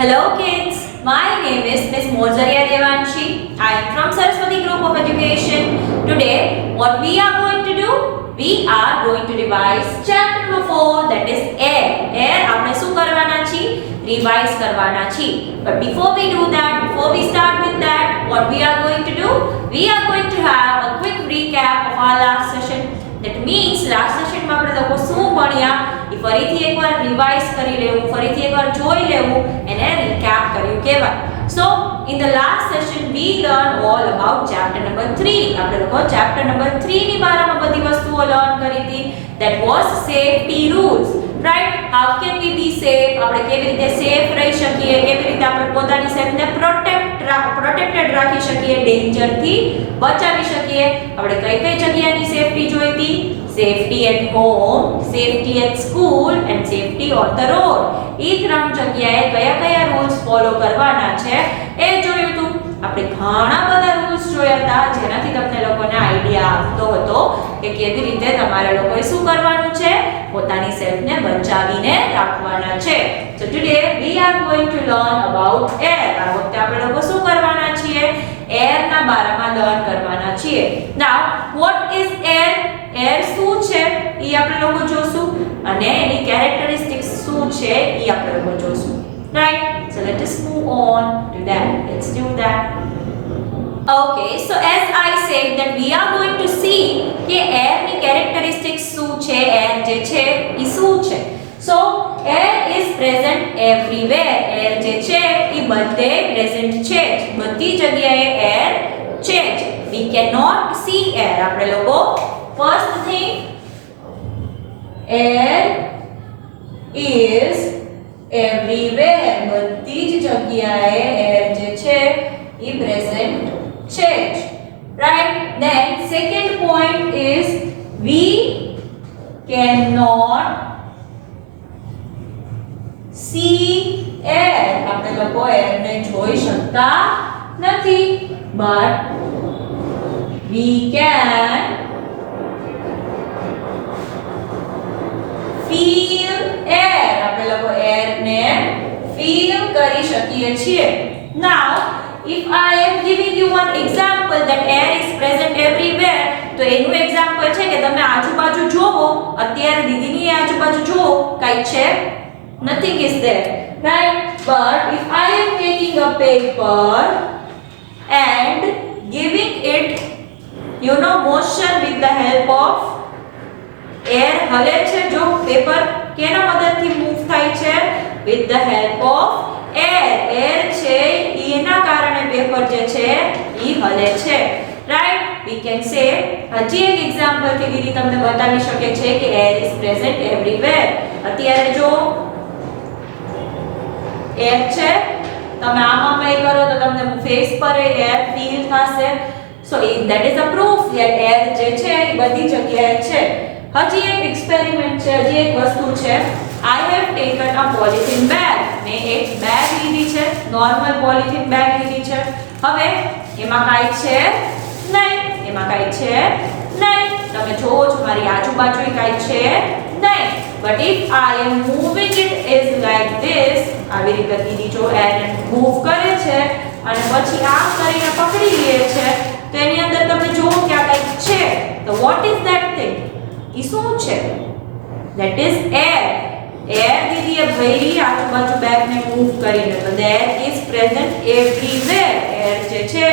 Hello kids, my name is Miss Mozaria Devanshi. I am from Saraswati Group of Education. Today, what we are going to do? We are going to revise chapter number 4, that is air. Air આપણે શું કરવાના છીએ? Revise કરવાના છીએ. But before we do that, before we start with that, what we are going to do? We are going to have a quick recap of our last session. That means last session માં આપણે લોકો શું ભણ્યા? એ ફરીથી એકવાર revise કરી લેવું, ફરીથી એકવાર જોઈ લેવું, એને recap કર્યું કહેવાય. So in the last session we learned all about chapter number 3. આપણે લોકો chapter number 3 ની બારામાં બધી વસ્તુઓ લર્ન કરી હતી. That was safety rules. Right? How can we be safe? આપણે કેવી રીતે સેફ રહી શકીએ? કેવી રીતે આપણે પોતાની સેફને પ્રોટેક્ટેડ રાખી શકીએ? ડેન્જર થી બચાવી શકીએ? આપણે કઈ કઈ જગ્યાની સેફટી જોઈતી? Safety at home, safety at school and safety on the road. એ ત્રણ જગ્યાએ કયા કયા રૂલ્સ ફોલો કરવાના છે એ જોયું હતું. આપણે ઘણા બધા રૂલ્સ જોયા હતા જેનાથી તમને લોકોને આઈડિયા આવતો હતો કે કેવી રીતે તમારે લોકોએ શું કરવાનું છે, પોતાની સેલ્ફને બચાવીને રાખવાના છે. So today we are going to learn about air. આ વખતે આપણે લોકો શું કરવાના છીએ? એરના બારામાં લર્ન કરવાના છીએ. Now what is air? Air શું છે એ આપણે લોકો જોશું અને એની કેરેક્ટરિસ્ટિક્સ શું છે એ આપણે લોકો જોશું. Right? So let us move on to that. Let's do that. Okay, so as I said that we are going to see કે air ની કેરેક્ટરિસ્ટિક્સ શું છે, air જે છે એ શું છે. So air is present everywhere. air જે છે એ બધે present છે, બધી જગ્યાએ air છે. We cannot see air. આપણે લોકો first thing, air is everywhere. બધી જ જગ્યાએ air જે છે એ present છે. Right? Then second point is we cannot see air. આપણે લોકો air ને જોઈ શકતા નથી, but we can feel air. આપણે લોકો air ને feel કરી શકીએ છીએ. Now if I am giving you one example that air is present everywhere, તો એનું એક્ઝામ્પલ છે કે તમે આજુબાજુ જોવો, અત્યારે દીદીની આજુબાજુ જોવો, કાઈ છે? Nothing is there, right? But if I am taking a paper and giving it motion with the help of air, હલે છે જો પેપર કેના મદદથી મૂવ થાય છે? with the help of air. air છે એના કારણે પેપર જે છે ઈ હલે છે. right? we can say હજી એક એક્ઝામ્પલ થી દીદી તમને બતાવી શકે છે કે air is present everywhere. અત્યારે જો air છે, તમે આમાં કરો તો તમને ફેસ પર air ફીલ થશે. so that is a proof that air જે છે એ બધી જગ્યાએ છે. હજી એક એક્સપેરિમેન્ટ છે, હજી એક વસ્તુ છે. I have taken a polythene bag. મેં એક બેગ લીધી છે, નોર્મલ પોલિથીન બેગ લીધી છે. હવે એમાં કાઈ છે નહીં, એમાં કાઈ છે નહીં. તમે જોવો છો મારી આજુબાજુ કાઈ છે નહીં. But if I am moving it is like this, આવી રીતે દીદી જો એને મૂવ કરે છે અને પછી આમ કરીને પકડી લે છે, તો એની અંદર તમે જોવો કે આ કાઈ છે. તો what is that thing? ઈ શું છે? That is air. air દીદીએ ભરી આજુબાજુ બેગને મૂવ કરીને. તો there is present everywhere. air જે છે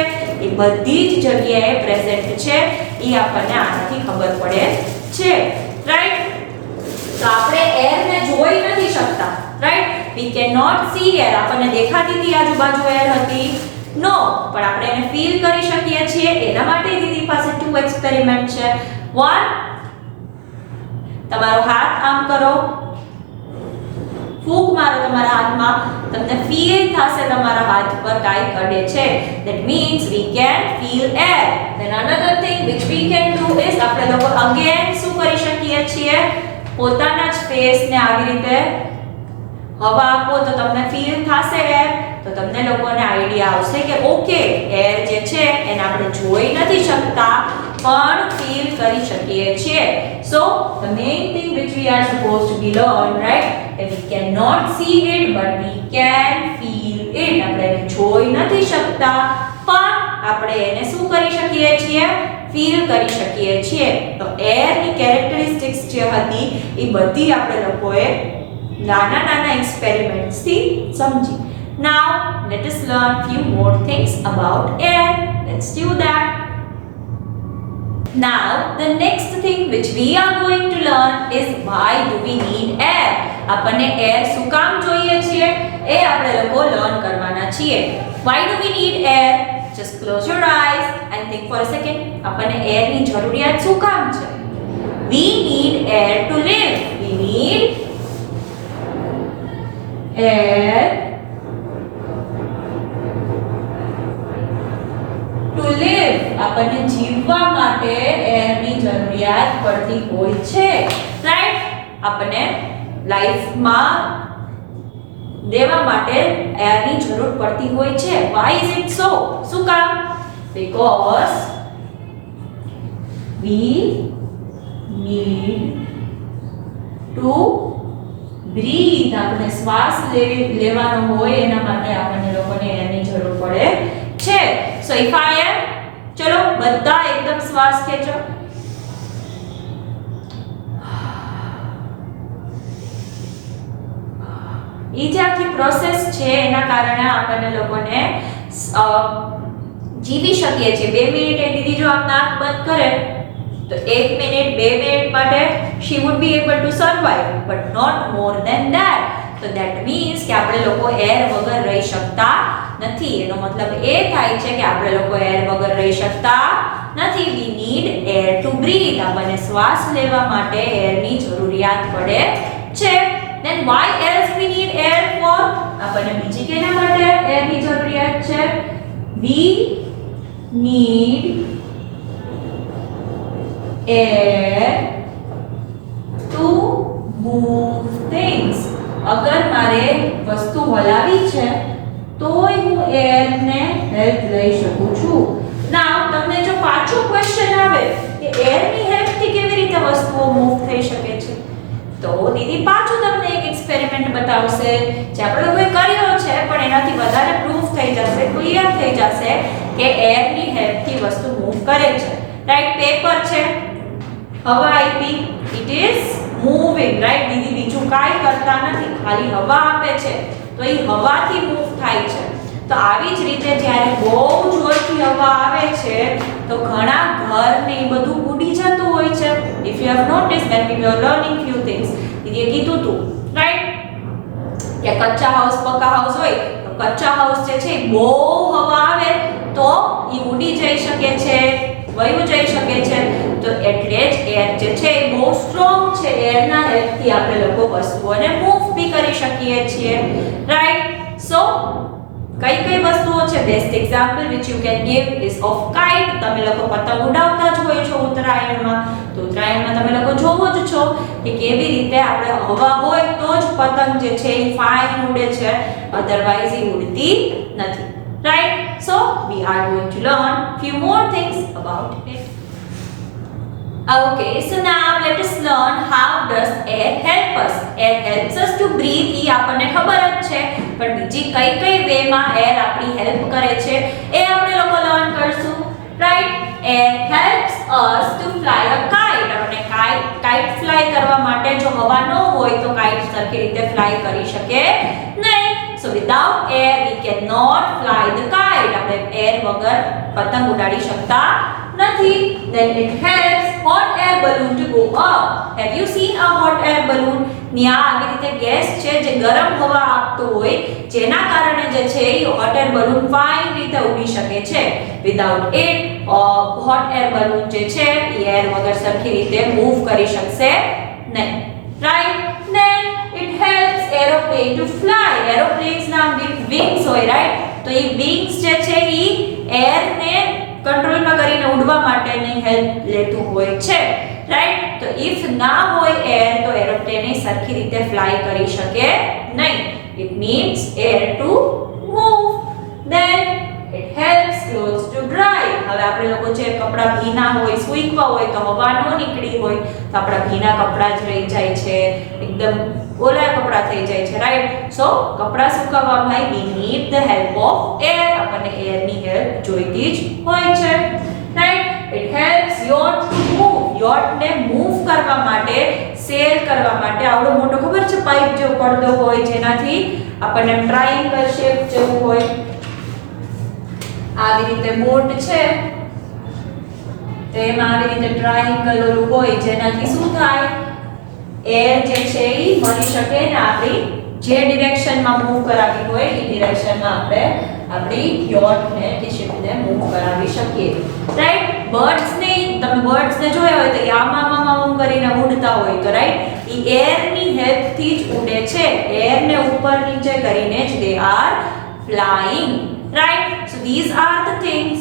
એ બધી જ જગ્યાએ પ્રેઝન્ટ છે. ઈ આપણને આનાથી ખબર પડે છે. રાઈટ? તો આપણે air ને જોઈ નથી શકતા. Right? we cannot see air. આપણને દેખાતી હતી આજુબાજુ air હતી? નો. પણ આપણે એને ફીલ કરી શકીએ છીએ. એના માટે દીદી પાસે two એક્સપેરિમેન્ટ છે. one, તમારો હાથ આમ કરો, ફૂંક મારો તમારા હાથમાં, તમને ફીલ થશે તમારા હાથ પર કાઈ કડે છે. that means we can feel air. then another thing which we can do is આપણે લોકો again શું કરી શકીએ છીએ? પોતાના જ ફેસને આવી રીતે હવા આપો તો તમને ફીલ થશે એર. તો તમને લોકોને આઈડિયા આવશે કે ઓકે એર જે છે એને આપણે જોઈ નથી શકતા પણ ફીલ કરી શકીએ છીએ. So the main thing which we are supposed to be learn, right? That we cannot see it but we can feel it આપણે એને જોઈ નથી શકતા પણ આપણે એને શું કરી શકીએ છીએ ફીલ કરી શકીએ છીએ તો એર ની કેરેક્ટરિસ્ટિક્સ જે હતી એ બધી આપણે લોકોએ નાના નાના એક્સપેરિમેન્ટ્સ થી સમજી Now let us learn few more things about air. Let's do that. Now the next thing which we are going to learn is why do we need air. આપણને air શું કામ જોઈએ છીએ એ આપણે લોકો લર્ન કરવાના છીએ. Why do we need air? Just close your eyes and think for a second. આપણને air ની જરૂરિયાત શું કામ છે? We need air to live. We need air to live. આપણને જીવવા માટે એર ની જરૂરિયાત પડતી હોય છે રાઈટ આપણને લાઈફમાં દેવા માટે એર ની જરૂર પડતી હોય છે why is it so શું કામ because we need to breathe આપણે શ્વાસ લેવાનો હોય એના માટે આપણને લોકોને એરની જરૂર પડે છે so if I am ચલો બધા એકદમ શ્વાસ ખેંચો ઈ જે આખી પ્રોસેસ છે એના કારણે આપણને લોકોને જીવી શકીએ છીએ 2 મિનિટ એ દીદી જો આમ નાક બંધ કરે તો 1 મિનિટ 2 મિનિટ માટે she would be able to survive but not more than that so that means કે આપણે લોકો એર વગર રહી શકતા નથી એનો મતલબ એ થાય છે કે આપણે લોકો એર વગર રહી શકતા નથી we need air to breathe આપણને શ્વાસ લેવા માટે એરની જરૂરિયાત પડે છે then why else we need air for આપણને બીજી કેના માટે એરની જરૂરિયાત છે we need air to move things અગર મારે વસ્તુ હલાવી છે તોય હું એરને હેલ્પ લઈ શકું છું નાઉ તમને જો પાછો ક્વેશ્ચન આવે કે એરની હેલ્પથી કેવી રીતે વસ્તુઓ મૂવ થઈ શકે છે તો દીદી પાછું તમને એક એક્સપેરિમેન્ટ બતાવશે જે આપણે લોકોએ કર્યો છે પણ એનાથી વધારે પ્રૂફ થઈ જશે ક્લિયર થઈ જશે કે એરની હેલ્પથી વસ્તુ મૂવ કરે છે રાઈટ પેપર છે હવા આપી ઇટ ઇઝ મૂવિંગ રાઈટ દીદી બીજું કાંઈ કરતા નથી ખાલી હવા આપે છે તો એ હવાથી મૂવ થાય છે તો આવી જ રીતે જ્યારે બહુ જોરથી હવા આવે છે તો ઘણા ઘર ને એ બધું ઉડી જતું હોય છે if you have notice when we were learning few things દીદીએ કીધું તું રાઈટ કે કચ્ચા હાઉસ પક્કા હાઉસ હોય તો કચ્ચા હાઉસ જે છે બહુ હવા આવે તો એ ઉડી જઈ શકે છે વયું જઈ શકે છે તો એટલે જ એર જે છે એ બહુ સ્ટ્રોંગ છે એરના હેલ્પથી આપણે લોકો વસ્તુઓને મૂવ બી કરી શકીએ છીએ રાઈટ સો કઈ કઈ વસ્તુઓ છે best example which you can give is of kite તમે લોકો પતંગ ઉડાવતા જ હોય છો ઉત્તરાયણમાં તો ઉત્તરાયણમાં તમે લોકો જોવો જ છો કે કેવી રીતે આપણે હવા હોય તો જ પતંગ જે છે એ ફાઇન ઉડે છે અધરવાઇઝ એ ઉડતી નથી right so we are going to learn few more things about it okay so now let us learn how does air help us air helps us to breathe ઈ આપણને ખબર જ છે પણ બીજી કઈ કઈ વે માં એર આપણી હેલ્પ કરે છે એ આપણે લોકો લર્ન કરશું right air helps us to fly a kite આપણે kite fly કરવા માટે જો હવા ન હોય તો kite સરખી રીતે fly કરી શકે નહીં so without air we cannot fly the kite આપણે air વગર પતંગ ઉડાડી શકતા નથી then it helps hot air balloon to go up have you seen a hot air balloon ન્યા આવી રીતે ગેસ છે જે ગરમ હવા આપતો હોય જેના કારણે જે છે એ hot air balloon ફાઇન રીતે ઉડી શકે છે without it hot air balloon જે છે એ એર વગર સરખી રીતે મૂવ કરી શકશે નહીં right then it helps aeroplane to fly aeroplanes ના wings હોય right તો એ wings જે છે એ એર ને કંટ્રોલમાં કરીને ઉડવા માટેની હેલ્પ લેતું હોય છે રાઈટ તો ઇફ ના હોય એર તો એરોપ્લેન એ સરખી રીતે ફ્લાય કરી શકે નહીં it means air to move then it helps clothes to dry હવે આપણે લોકો જે કપડા ભીના હોય સૂકવા હોય તો હવા ન નીકળી હોય તો આપણા ભીના કપડા જ રહી જાય છે એકદમ ઓલા કપડા થઈ જાય છે, રાઈટ. સો કપડા સુકાવવા માટે we need the help of air. આપણને એર ની હેલ્પ જોઈતી જ હોય છે, right. it helps yacht to move. yacht ને મૂવ કરવા માટે, સેલ કરવા માટે આવડો મોટો ખબર છે પાઇપ જેવો પડદો હોય જેનાથી આપણને ટ્રાયેંગલ શેપ જેવું હોય આવી રીતે બોટ છે તો એમાં આવી રીતે ટ્રાયેંગલ ઓલું હોય જેનાથી શું થાય એર જે છે એ મળી શકે ને આપણી જે ડિરેક્શનમાં મૂવ કરાવી હોય એ ડિરેક્શનમાં આપણે આપણી yacht ને કે શિપ ને મૂવ કરાવી શકીએ, રાઈટ. બર્ડ્સ ને તમે બર્ડ્સ ને જોયા હોય તો યામામામ કરીને ઉડતા હોય તો રાઈટ ઈ એર ની હેલ્પ થી જ ઉડે છે, એર ને ઉપર નીચે કરીને જ they are flying, right. So these are the things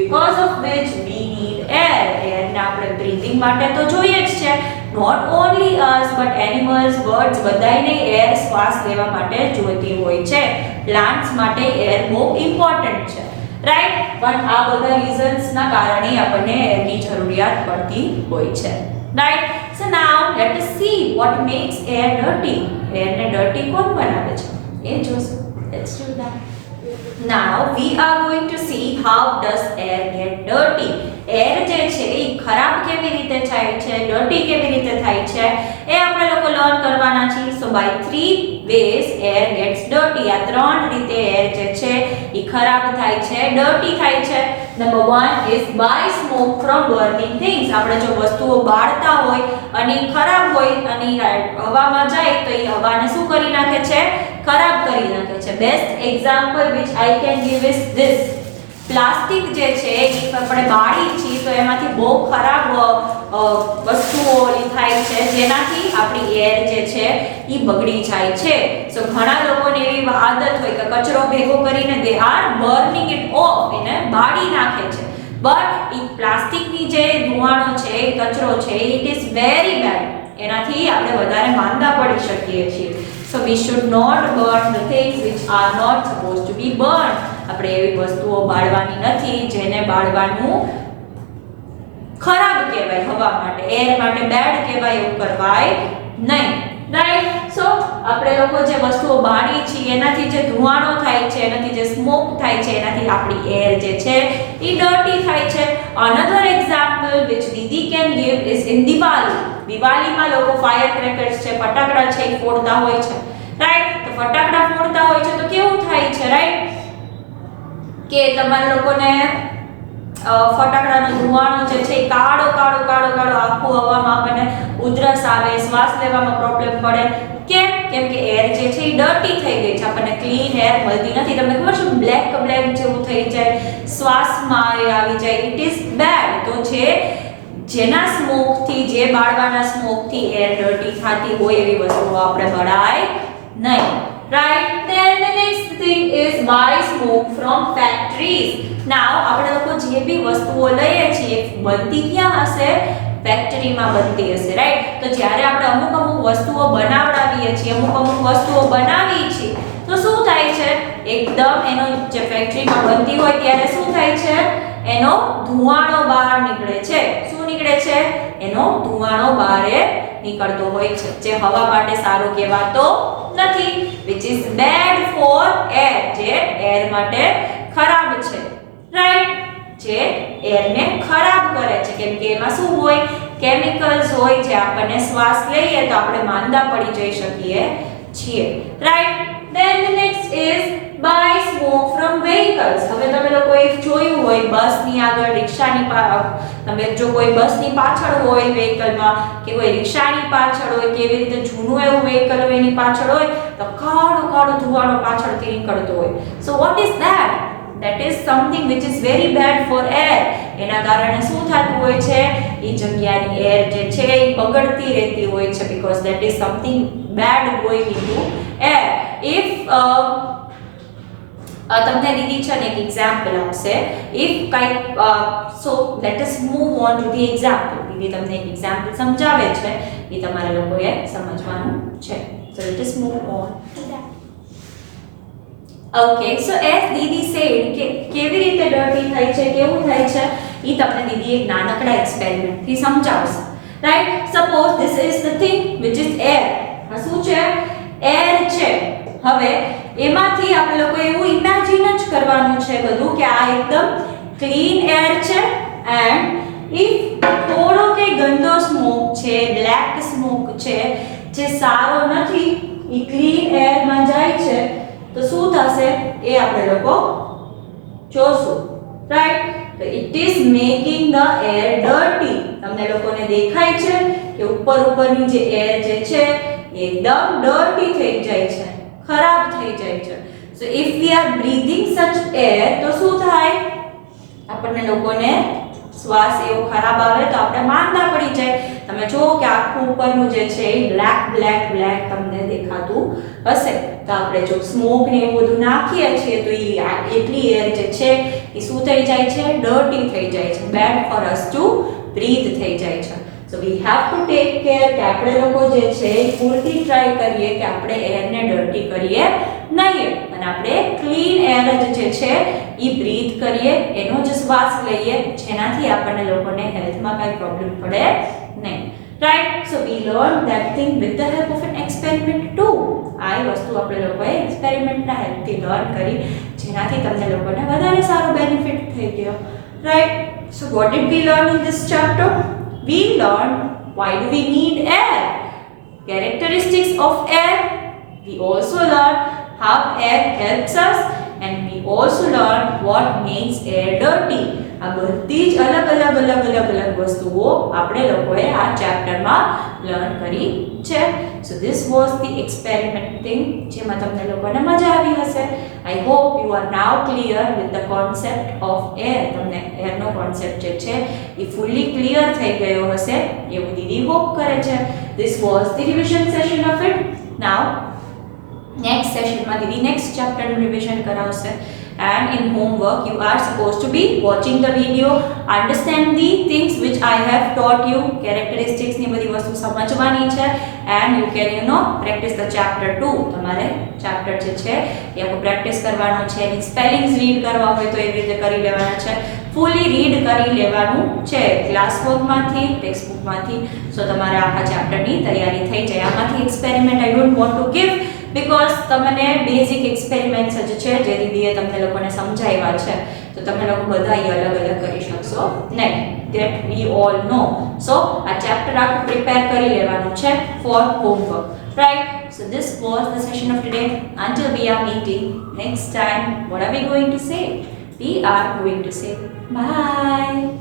because of which we need air. air ને આપણે બ્રીથિંગ માટે તો જોઈએ જ છે. not only us but animals, birds બધાયને એર શ્વાસ લેવા માટે જોઈતી હોય છે. પ્લાન્ટ્સ માટે એર બહુ ઇમ્પોર્ટન્ટ છે, રાઈટ. પણ આ બધા રીઝન્સ ના કારણે આપણને એરની જરૂરિયાત પડતી હોય છે, right. So now let us see what makes air dirty. Air ને ડર્ટી કોણ બનાવે છે એ જોશું. Let's do that. Now we are going to see how does air get dirty. Air જે છે એ ખરાબ કેવી રીતે થાય છે, ડર્ટી કેવી રીતે થાય છે એ આપણે લોકો લર્ન કરવાના છીએ. So bye 3 ways air gets dirty. આ ત્રણ રીતે એર જે છે એ ખરાબ થાય છે, ડર્ટી થાય છે. Number 1 is by smoke from burning things. આપણે જો વસ્તુઓ બાળતા હોય અને ખરાબ હોય અને હવામાં જાય તો એ હવાને શું કરી નાખે છે, ખરાબ કરી નાખે છે. Best example which I can give is this. Plastic જે છે એ આપણે બાળી છીએ તો એમાંથી બહુ ખરાબ વસ્તુઓ થાય છે જેનાથી આપણી એર જે છે એ બગડી જાય છે. સો ઘણા લોકોને એવી આદત હોય કે કચરો ભેગો કરીને they are burning it off, એને બાળી નાખે છે. બટ એ પ્લાસ્ટિકની જે ધુમાડો છે, કચરો છે, it is very bad. એનાથી આપણે વધારે માંદા પડી શકીએ છીએ. So we should not burn the things which are not supposed to be burned. આપણે એવી વસ્તુઓ બાળવાની નથી જેને બાળવાનું ખરાબ કહેવાય, હવા માટે, એર માટે બેડ કહેવાય, એવું કરવાય નહીં, રાઈટ. સો આપણે લોકો જે વસ્તુઓ બાળી છીએ એનાથી જે ધુમાડો થાય છે, એનાથી જે સ્મોક થાય છે, એનાથી આપણી એર જે છે એ ડર્ટી થાય છે. Another example which Didi can give is in Diwali. દિવાળીમાં લોકો ફાયર ક્રેકર્સ છે, ફટાકડા છે એ ફોડતા હોય છે, રાઈટ. તો ફટાકડા ફોડતા હોય છે તો કેવું થાય છે, રાઈટ, કે તમારા લોકોને ફટાકડાનો ધુમાડો જે છે એ કાળો કાળો કાળો કાળો આખું હવામાં આપણને ઉધરસ આવે, શ્વાસ લેવામાં પ્રોબ્લેમ પડે. કેમ કે એર જે છે એ ડર્ટી થઈ ગઈ છે, આપણને ક્લીન એર મળતી નથી. તમને ખબર છે બ્લેક બ્લેક જેવું થઈ જાય, શ્વાસમાં આવી જાય, ઇટ ઇઝ બેડ. તો જેના સ્મોકથી, જે બાળવાના સ્મોકથી એર ડર્ટી થતી હોય એવી વસ્તુઓ આપણે બળાય નહીં, right. Then the next thing is by smoke from factories. Now આપણે લોકો જે બી વસ્તુઓ લઈએ છીએ બનતી ક્યાં હશે, ફેક્ટરીમાં બનતી હશે, રાઈટ. તો જ્યારે આપણે અમુક વસ્તુઓ બનાવડાવીએ છીએ, અમુક વસ્તુઓ બનાવી છીએ તો શું થાય છે, એકદમ એનો જે ફેક્ટરીમાં બનતી હોય ત્યારે શું થાય છે, એનો ધુમાડો બહાર નીકળે છે. શું નીકળે છે, એનો ધુમાડો બહાર નીકળતો હોય છે જે હવા માટે સારું કહેવાતો નથી, which is bad for air. જે એર માટે ખરાબ છે, રાઈટ. જે એરને ખરાબ કરે છે કેમ કે એમાં શું હોય, કેમિકલ્સ હોય જે આપણને શ્વાસ લઈએ તો આપણે માંદા પડી જઈ શકીએ છીએ, right. Then the next is by smoke from vehicles. હવે તમે લોકોએ જોયું હોય બસની આગળ, રિક્ષાની તમે જો કોઈ બસની પાછળ હોય વેહિકલમાં કે કોઈ રિક્ષાની પાછળ હોય, કેવી રીતે જૂનું એવું વેહિકલ હોય એની પાછળ હોય તો કાળો કાળો ધુવાળો પાછળથી નીકળતો હોય. So what is that? That is something which is very bad for air. એના કારણે શું થતું હોય છે, એ જગ્યાની એર જે છે એ બગડતી રહેતી હોય છે because that is something bad going into air. If તમને દીદી છે ને એક એક્ઝામ્પલ આપશે. If so let us move on to the example. દીદી તમને એક એક્ઝામ્પલ સમજાવે છે, એ તમારે લોકોએ સમજવાનું છે. So let us move on to that. Okay, so as Didi said કે કેવી રીતે ડર્ટી થાય છે, કેવું થાય છે, એ તમને દીદી એક નાનકડા એક્સપેરિમેન્ટ થી સમજાવશે, right. Suppose this is the thing which is air. આ શું છે? એર છે. હવે એમાંથી આપણે લોકો એવું ઇમેજિન જ કરવાનું છે બધું કે આ એકદમ ક્લીન એર છે એન્ડ ઇફ થોડો કે ગંદો સ્મોક છે, બ્લેક સ્મોક છે જે સારો નથી, એ ક્લીન એરમાં જાય છે તો શું થશે એ આપણે લોકો જોશું. રાઈટ? તો it is making the air dirty. તમને લોકોને દેખાય છે કે ઉપરની જે એર જે છે એકદમ ડર્ટી થઈ જાય છે, ખરાબ થઈ જાય છે. So if we are breathing such air તો શું થાય? આપણને લોકોને શ્વાસ એવો ખરાબ આવે તો આપણે માંદા પડી જાય. તમે જુઓ કે આખું ઉપરનું જે છે એ બ્લેક તમને દેખાતું હશે. તો આપણે જો સ્મોક ને એવું બધું નાખીએ છીએ તો એટલી એર જે છે એ શું થઈ જાય છે? ડર્ટી થઈ જાય છે, bad for us to breathe થઈ જાય છે. So we have to take care કે આપણે લોકો જે છે એ પૂરતી ટ્રાય કરીએ કે આપણે એરને ડર્ટી કરીએ નહીં અને આપણે ક્લીન એર જે છે એ બ્રીથ કરીએ, એનો જ શ્વાસ લઈએ જેનાથી આપણને લોકોને હેલ્થમાં કાંઈ પ્રોબ્લેમ પડે નહીં. Right? So we learn that thing with the help of an experiment too. આ વસ્તુ આપણે લોકોએ એક્સપેરિમેન્ટના હેલ્પથી લર્ન કરી જેનાથી તમને લોકોને વધારે સારો બેનિફિટ થઈ ગયો. Right? So what did we learn in this chapter? We learned why do we need air, characteristics of air. We also learned how air helps us and we also learned what makes air dirty. આ બધી જ અલગ વસ્તુઓ આપણે લોકોએ આ ચેપ્ટરમાં learn કરી છે. સો ધીસ વોઝ ધી એક્સપેરિમેન્ટિંગ જેમાં તમને લોકોને મજા આવી હશે. I hope you are now clear with the concept of air. તમને એરનો કોન્સેપ્ટ જે છે એ ફૂલી ક્લિયર થઈ ગયો હશે એવું દીદી હોપ કરે છે. This was the revision session of it. Now next સેશનમાં દીદી નેક્સ્ટ ચેપ્ટરનું રિવિઝન કરાવશે. And in homework you are supposed to be watching the video, understand the things which I have taught you, characteristics ની બધી વસ્તુ સમજવાની છે and you can practice the chapter 2. તમારે chapter જે છે એ આખું પ્રેક્ટિસ કરવાનો છે. એની સ્પેલિંગ્સ રીડ કરવા હોય તો એવી રીતે કરી લેવાના છે. ફૂલી રીડ કરી લેવાનું છે ક્લાસ વર્કમાંથી, ટેક્સ્ટ બુકમાંથી. સો તમારે આખા ચેપ્ટરની તૈયારી થઈ જાય. આમાંથી experiment I don't want to give because તમને બેઝિક એક્સપેરિમેન્ટ્સ જ છે જે દીદીએ તમને લોકોને સમજાવ્યા છે તો તમે લોકો બધા અલગ કરી શકશો નહીં. That we all know. સો આ ચેપ્ટર આખું પ્રિપેર કરી લેવાનું છે for homework. Right? So this was the session of today. Until we are meeting next time, what are we going to say? We are going to say bye.